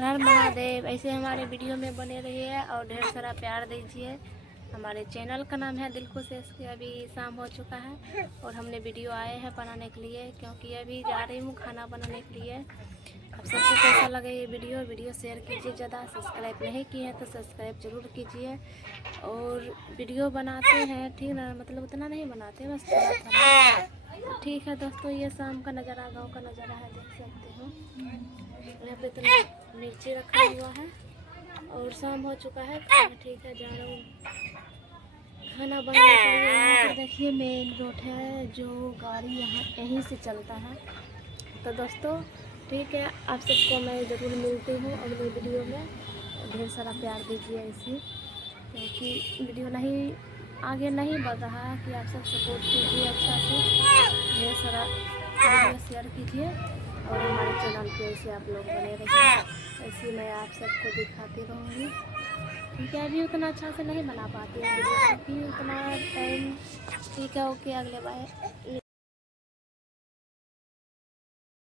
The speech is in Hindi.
हर महादेव। ऐसे हमारे वीडियो में बने रहिए और ढेर सारा प्यार दीजिए। हमारे चैनल का नाम है दिल खुश। इसके अभी शाम हो चुका है और हमने वीडियो आए हैं बनाने के लिए, क्योंकि अभी जा रही हूँ खाना बनाने के लिए। आप सबको कैसा लगे ये वीडियो शेयर कीजिए। ज़्यादा सब्सक्राइब नहीं किए हैं तो सब्सक्राइब ज़रूर कीजिए। और वीडियो बनाते हैं ठीक ना, मतलब उतना नहीं बनाते, बस थोड़ा थोड़ा। ठीक है दोस्तों, ये शाम का नज़ारा, गाँव का नज़ारा है, देख सकते हो। यहाँ पे इतना मिर्ची रखा हुआ है और शाम हो चुका है। ठीक है, जा रहा हूँ खाना बनाने के लिए। यहाँ पर देखिए मेन रोड है, जो गाड़ी यहाँ यहीं से चलता है। तो दोस्तों ठीक है, आप सबको मैं ज़रूर मिलती हूँ अगले वीडियो में। ढेर सारा प्यार दीजिए इसी, क्योंकि वीडियो नहीं आगे नहीं बढ़ रहा है कि आप सब सपोर्ट कीजिए अच्छा से। ढेर सारा वीडियो शेयर कीजिए और हमारे चैनल पे ऐसे आप लोग बने रहिए। ऐसे मैं आप सबको दिखाती रहूँगी। ठीक है, अभी उतना अच्छा से नहीं बना पाती हूँ वीडियो, क्योंकि उतना टाइम। ठीक है, ओके, अगले बार।